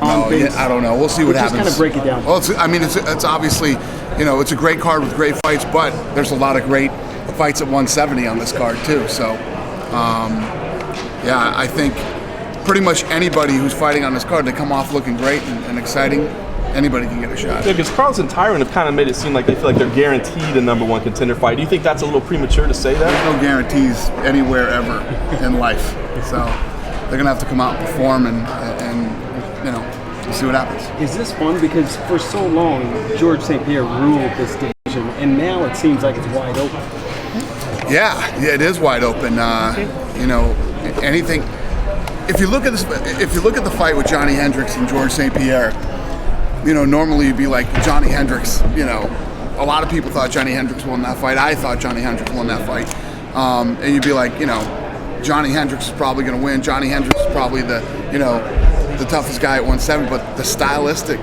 on base? I don't know. We'll see what happens. Just kind of break it down. Well, it's obviously, it's a great card with great fights, but there's a lot of great fights at 170 on this card too. So, I think pretty much anybody who's fighting on this card, they come off looking great and exciting. Anybody can get a shot. Yeah, because Carlos and Tyron have kind of made it seem like they feel like they're guaranteed a #1 contender fight. Do you think that's a little premature to say that? There's no guarantees anywhere ever in life. So they're going to have to come out and perform and we'll see what happens. Is this fun? Because for so long, George St. Pierre ruled this division, and now it seems like it's wide open. Yeah, it is wide open. Anything. If you look at this, if you look at the fight with Johnny Hendricks and George St. Pierre, normally you'd be like Johnny Hendricks. A lot of people thought Johnny Hendricks won that fight. I thought Johnny Hendricks won that fight, and you'd be like, Johnny Hendricks is probably going to win. Johnny Hendricks is probably the toughest guy at 170. But the stylistic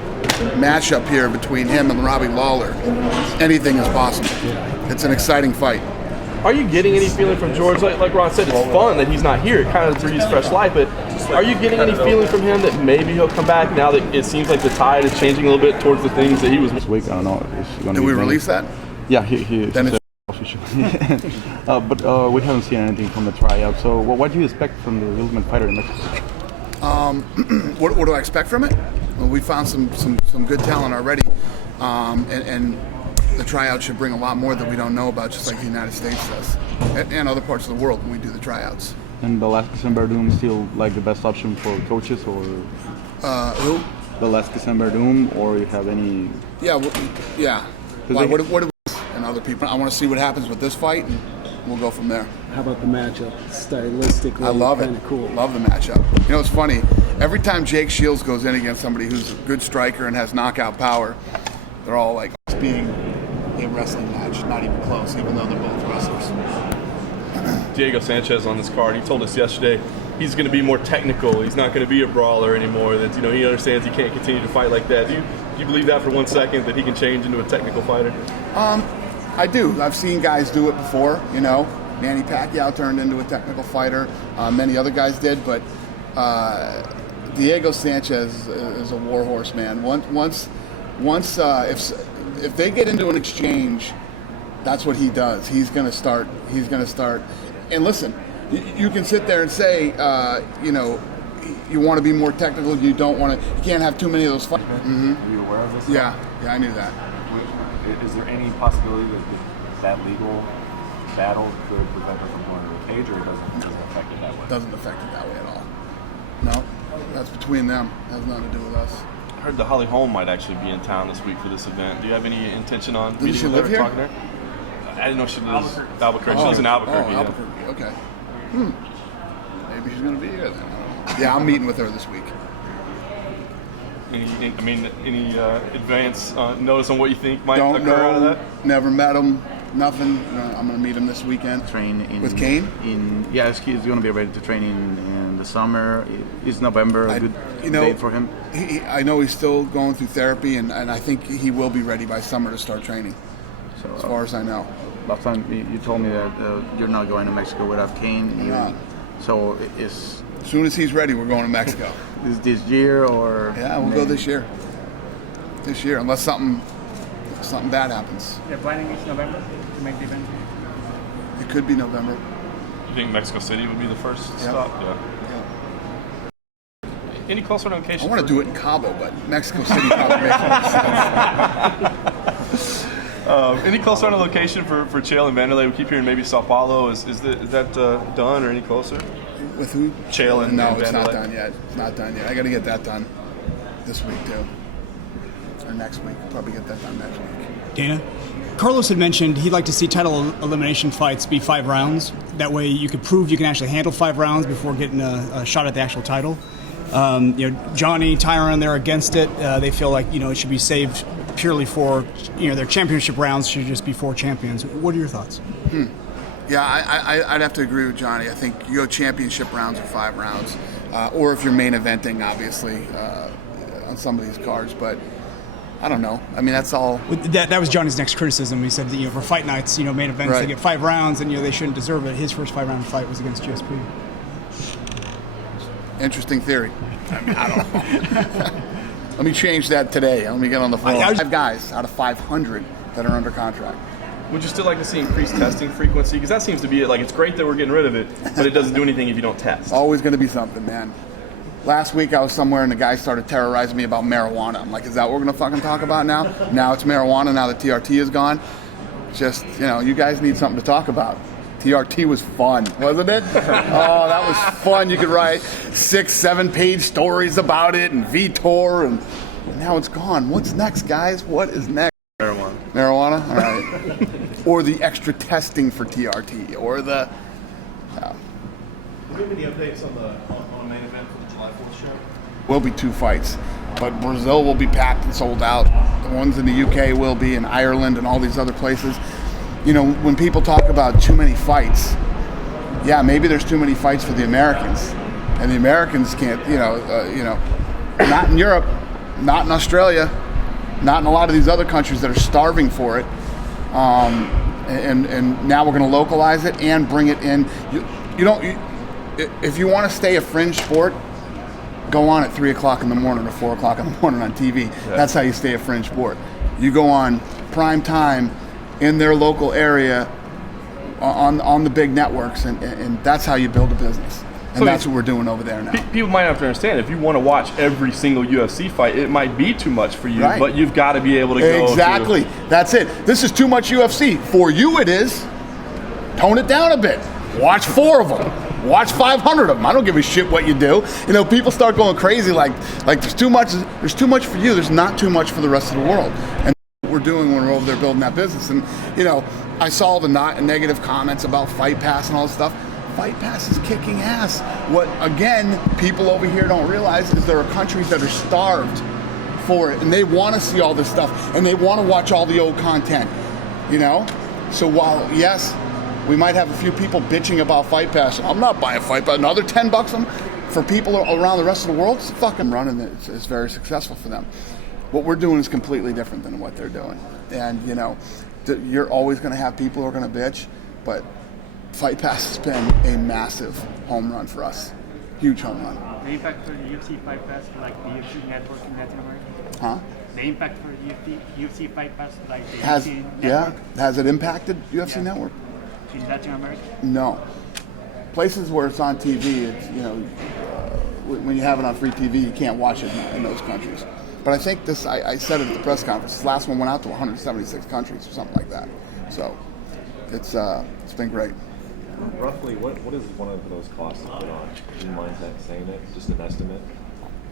matchup here between him and Robbie Lawler, anything is possible. It's an exciting fight. Are you getting any feeling from George? Like Ron said, it's fun that he's not here. It kind of breathes fresh life. But are you getting any feeling from him that maybe he'll come back now that it seems like the tide is changing a little bit towards the things that he was? This week, I don't know. Did we release that? Yeah, he then it's official. But we haven't seen anything from the tryout. So what do you expect from the Ultimate Fighter in Mexico? What do I expect from it? Well, we found some good talent already, and the tryout should bring a lot more that we don't know about, just like the United States does, and other parts of the world when we do the tryouts. And Velasquez and Verdum still like the best option for coaches, or who? Velasquez and Verdum, or you have any? Yeah, yeah. Why, what do we and other people? I want to see what happens with this fight, and we'll go from there. How about the matchup? Stylistically, I love it. Kind of cool. Love the matchup. It's funny. Every time Jake Shields goes in against somebody who's a good striker and has knockout power, they're all like, it's being a wrestling match, not even close, even though they're both wrestlers. Diego Sanchez on this card, he told us yesterday he's going to be more technical. He's not going to be a brawler anymore. That he understands he can't continue to fight like that. Do you believe that for 1 second, that he can change into a technical fighter? I do. I've seen guys do it before. Manny Pacquiao turned into a technical fighter. Many other guys did, but Diego Sanchez is a warhorse, man. Once if they get into an exchange, that's what he does. He's going to start. And listen, you can sit there and say, you want to be more technical. You don't want to. You can't have too many of those fights. Mm-hmm. Are you aware of this? Yeah, I knew that. Is there any possibility that legal battle could prevent her from going to the cage, or it doesn't affect it that way? Doesn't affect it that way at all. No, that's between them. It has nothing to do with us. I heard that Holly Holm might actually be in town this week for this event. Do you have any intention on meeting she live her, here? talking to her? I didn't know she lives in Albuquerque. She lives in Albuquerque. Oh, Albuquerque. Okay. Maybe she's going to be here then. Yeah, I'm meeting with her this week. Any advance notice on what you think might Don't occur know. out of that? Never met him. Nothing. I'm going to meet him this weekend. Train with Kane. He's going to be ready to train in the summer. Is November a good date for him? I know he's still going through therapy, and I think he will be ready by summer to start training. So, as far as I know. Last time you told me that you're not going to Mexico without Kane. So as soon as he's ready, we're going to Mexico. Is this year or? Yeah, we'll go this year. This year, unless something bad happens. They're planning it's November to make the event. It could be November. You think Mexico City would be the first stop? Yeah. Any closer location? I want to do it in Cabo, but Mexico City probably makes more sense. Any closer on a location for Chael and Vanderlei? We keep hearing maybe Sao Paulo. Is that done or any closer? With who? Chael and No, Vanderlei. it's not done yet. It's not done yet. I got to get that done this week too, or next week. Probably get that done next week. Dana, Carlos had mentioned he'd like to see title elimination fights be 5 rounds. That way, you could prove you can actually handle 5 rounds before getting a shot at the actual title. Johnny, Tyron, they're against it. They feel like it should be saved purely for their championship rounds should just be 4 champions. What are your thoughts? Yeah, I'd have to agree with Johnny. I think you go championship rounds or 5 rounds, or if you're main eventing, obviously on some of these cards. But I don't know. I mean, that's all. That was Johnny's next criticism. He said that for fight nights, main events, right, they get 5 rounds, and they shouldn't deserve it. His first 5-round fight was against GSP. Interesting theory. I don't know. Let me change that today. Let me get on the phone. 5 guys out of 500 that are under contract. Would you still like to see increased testing frequency? Because that seems to be it. Like, it's great that we're getting rid of it, but it doesn't do anything if you don't test. Always going to be something, man. Last week I was somewhere and the guy started terrorizing me about marijuana. I'm like, is that what we're going to fucking talk about now? Now it's marijuana, now the TRT is gone. Just, you guys need something to talk about. TRT was fun, wasn't it? Oh, that was fun. You could write 6-7 page stories about it and Vitor, and now it's gone. What's next, guys? What is next? Marijuana. Marijuana? All right. Or the extra testing for TRT, or the... Will there be any updates on the main event for the July 4th show? Will be 2 fights, but Brazil will be packed and sold out. The ones in the UK will be, in Ireland and all these other places. When people talk about too many fights, yeah, maybe there's too many fights for the Americans, and the Americans can't, not in Europe, not in Australia, not in a lot of these other countries that are starving for it. And now we're going to localize it and bring it in. If you want to stay a fringe sport, go on at 3 o'clock in the morning or 4 o'clock in the morning on TV. Yeah. That's how you stay a fringe sport. You go on prime time in their local area on the big networks, and that's how you build a business. And so that's what we're doing over there now. People might have to understand, if you want to watch every single UFC fight, it might be too much for you, right. But you've got to be able to go. Exactly. That's it. This is too much UFC. For you it is. Tone it down a bit. Watch 4 of them. Watch 500 of them. I don't give a shit what you do. People start going crazy like there's too much for you. There's not too much for the rest of the world. And what we're doing when we're over there building that business. And I saw the negative comments about Fight Pass and all this stuff. Fight Pass is kicking ass. What, again, people over here don't realize is there are countries that are starved for it, and they want to see all this stuff, and they want to watch all the old content, So while, yes, we might have a few people bitching about Fight Pass, I'm not buying Fight Pass, another $10 for people around the rest of the world, it's fucking running. It's very successful for them. What we're doing is completely different than what they're doing. And, you're always going to have people who are going to bitch, but Fight Pass has been a massive home run for us. Huge home run. The impact for the UFC Fight Pass, like the UFC network in Latin America? Huh? The impact for the UFC Fight Pass, like the UFC network? Yeah. Has it impacted UFC network? In Latin America? No. Places where it's on TV, it's, when you have it on free TV, you can't watch it in those countries. But I think I said it at the press conference, this last one went out to 176 countries or something like that. So it's been great. Roughly, what is one of those costs to put on? Do you mind saying it? Just an estimate?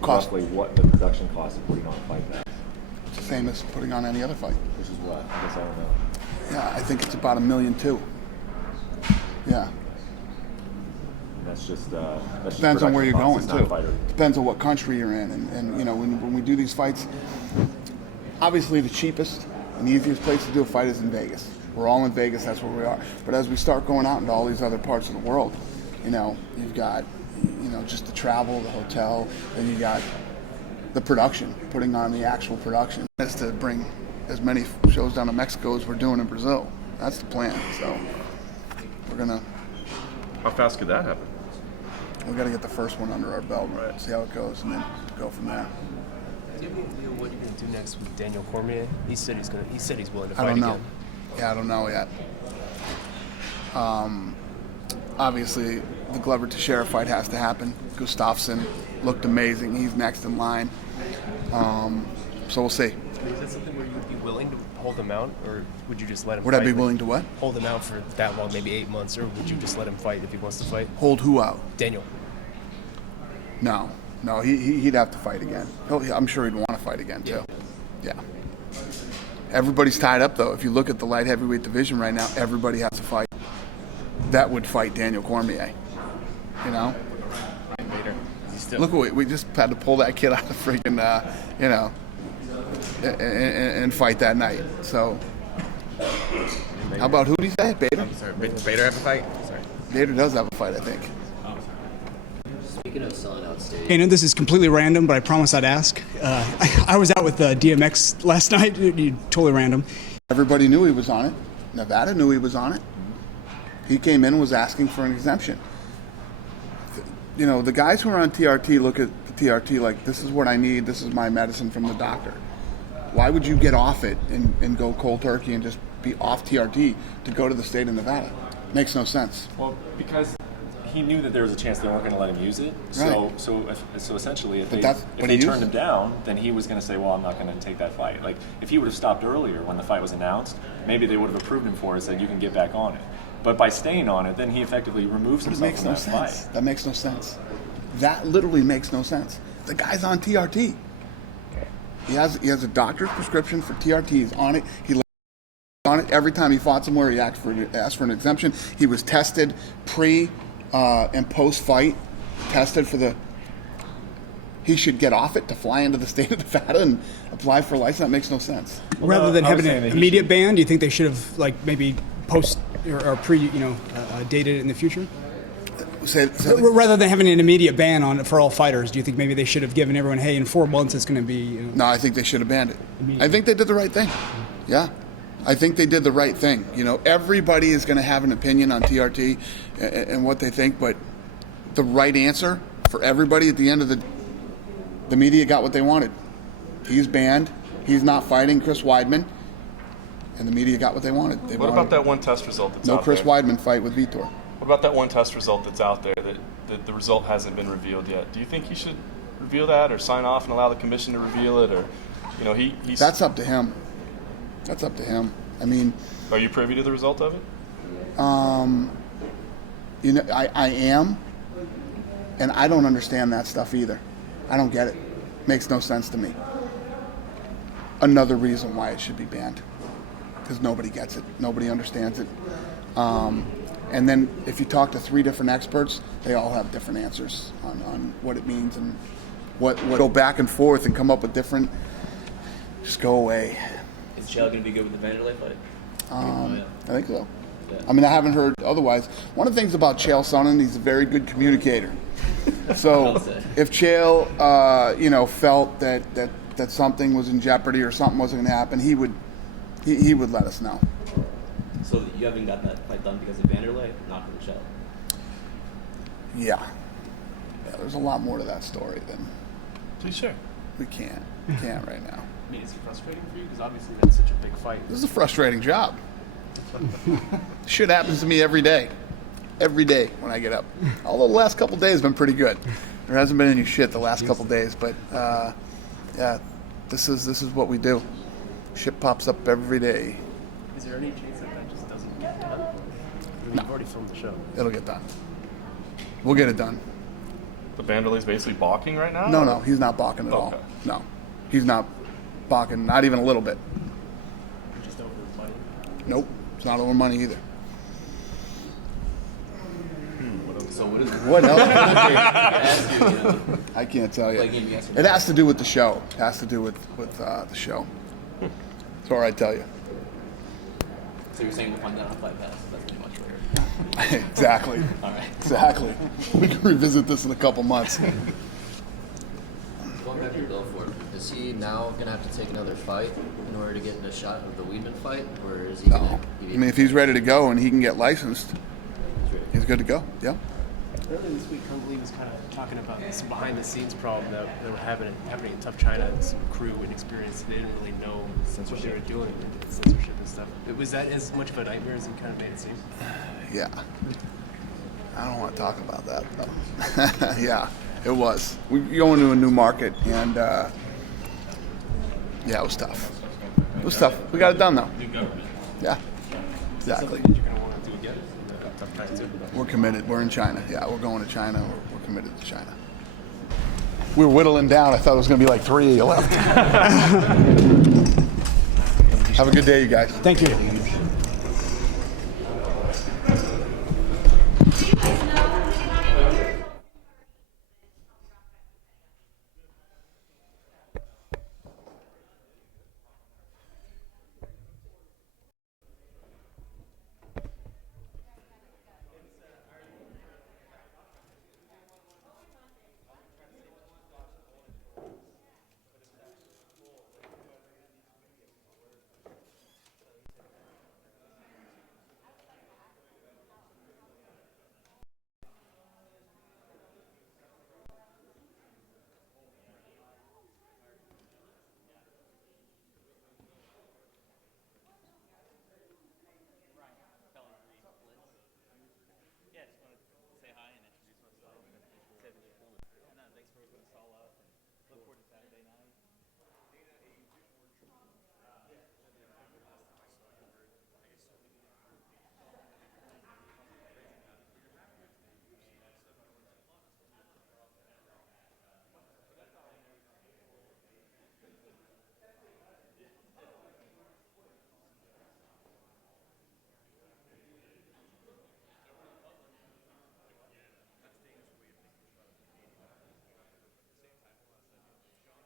Cost. Roughly what the production cost of putting on a Fight Pass? It's the same as putting on any other fight. Which is what? I guess I don't know. Yeah, I think it's about $1.2 million. Yeah. That's just depends on where you're going too. Fighter. Depends on what country you're in, and when we do these fights, obviously the cheapest and the easiest place to do a fight is in Vegas. We're all in Vegas, that's where we are. But as we start going out into all these other parts of the world, you've got, just the travel, the hotel, then you got the production, putting on the actual production. That's to bring as many shows down to Mexico as we're doing in Brazil. That's the plan. So we're gonna. How fast could that happen? We got to get the first one under our belt, right? See how it goes, and then go from there. Do you have any idea what you're gonna do next with Daniel Cormier? He said he's willing to fight I don't know. again. Yeah, I don't know yet. Obviously, the Glover Teixeira fight has to happen. Gustafsson looked amazing. He's next in line. So we'll see. Is that something where you'd be willing to hold him out, or would you just let him fight? Would I be willing to what? Hold him out for that long, maybe 8 months, or would you just let him fight if he wants to fight? Hold who out? Daniel. No, he'd have to fight again. I'm sure he'd want to fight again too. Yeah. Everybody's tied up though. If you look at the light heavyweight division right now, everybody has a fight that would fight Daniel Cormier. Look, we just had to pull that kid out of freaking, and fight that night. So, how about who did he say? Bader? Sorry, Bader have a fight? Sorry. Bader does have a fight, I think. Speaking of selling out stage. Hey, this is completely random, but I promise I'd ask. I was out with DMX last night. Totally random. Everybody knew he was on it. Nevada knew he was on it. He came in and was asking for an exemption. you know, the guys who are on TRT look at the TRT like, this is what I need, this is my medicine from the doctor. Why would you get off it and go cold turkey and just be off TRT to go to the state of Nevada? Makes no sense. Well, because he knew that there was a chance they weren't going to let him use it. So essentially, if they turned him down, then he was going to say, well, I'm not going to take that fight. Like, if he would have stopped earlier when the fight was announced, maybe they would have approved him for it and said, you can get back on it. But by staying on it, then he effectively removes himself from that fight. That makes no sense. That literally makes no sense. The guy's on TRT. He has a doctor's prescription for TRT. He's on it. He on it every time he fought somewhere. He asked for an exemption. He was tested pre and post fight. Tested for the. He should get off it to fly into the state of Nevada and apply for a license. That makes no sense. Rather than having an immediate ban, do you think they should have like maybe post or pre dated it in the future? Rather than having an immediate ban on it for all fighters, do you think maybe they should have given everyone, hey, in 4 months it's going to be? No, I think they should have banned it. I think they did the right thing. Yeah, I think they did the right thing. You know, everybody is going to have an opinion on TRT and what they think, but the right answer for everybody at the end of the media got what they wanted. He's banned. He's not fighting Chris Weidman, and the media got what they wanted. What about that one test result that's out there? No Chris Weidman fight with Vitor. What about that one test result that's out there that the result hasn't been revealed yet? Do you think he should reveal that or sign off and allow the commission to reveal it? Or, you know, he's... That's up to him. That's up to him. I mean... Are you privy to the result of it? You know, I am, and I don't understand that stuff either. I don't get it. Makes no sense to me. Another reason why it should be banned. Because nobody gets it. Nobody understands it. And then if you talk to 3 different experts, they all have different answers on what it means and what go back and forth and come up with different. Just go away. Is Chael going to be good with the Vanderlei fight? I think so. Yeah. I mean, I haven't heard otherwise. One of the things about Chael Sonnen, he's a very good communicator. So if Chael, felt that something was in jeopardy or something wasn't going to happen, he would let us know. So you haven't got that fight done because of Vanderlei, not for Chael? Yeah, there's a lot more to that story than... Please share. We can't right now. I mean, is it frustrating for you? Because obviously that's such a big fight. This is a frustrating job. Shit happens to me every day. Every day when I get up. Although the last couple days have been pretty good. There hasn't been any shit the last couple days, but yeah, this is what we do. Shit pops up every day. Is there any chance that just doesn't get done? I mean, you've already filmed the show. It'll get done. We'll get it done. But Vanderlei's basically balking right now? No, he's not balking at all. No, he's not balking, not even a little bit. Just over money? Nope, it's not over money either. So what is it? What else? Ask you, you know. I can't tell you. Like yes or no. It has to do with the show. It has to do with the show. That's all I tell you. So you're saying we'll find that on Fight Pass? That's pretty much what you're... Exactly. All right. Exactly. We can revisit this in a couple months. Going back to Belfort, is he now going to have to take another fight in order to get in a shot of the Weidman fight, or is he? No. I mean, if he's ready to go and he can get licensed, he's good to go. Yeah. Earlier this week, Kung Lee was kind of talking about some behind-the-scenes problem that they were happening in TUF China. Some crew and experience, they didn't really know what they were doing with censorship and stuff. Was that as much of a nightmare as it kind of made it seem? Yeah. I don't want to talk about that, though. Yeah, it was. We go into a new market, and yeah, it was tough. It was tough. We got it done, though. Yeah, exactly. We're committed. We're in China. Yeah, we're going to China. We're committed to China. We were whittling down. I thought it was going to be like 3 of you left. Have a good day, you guys. Thank you.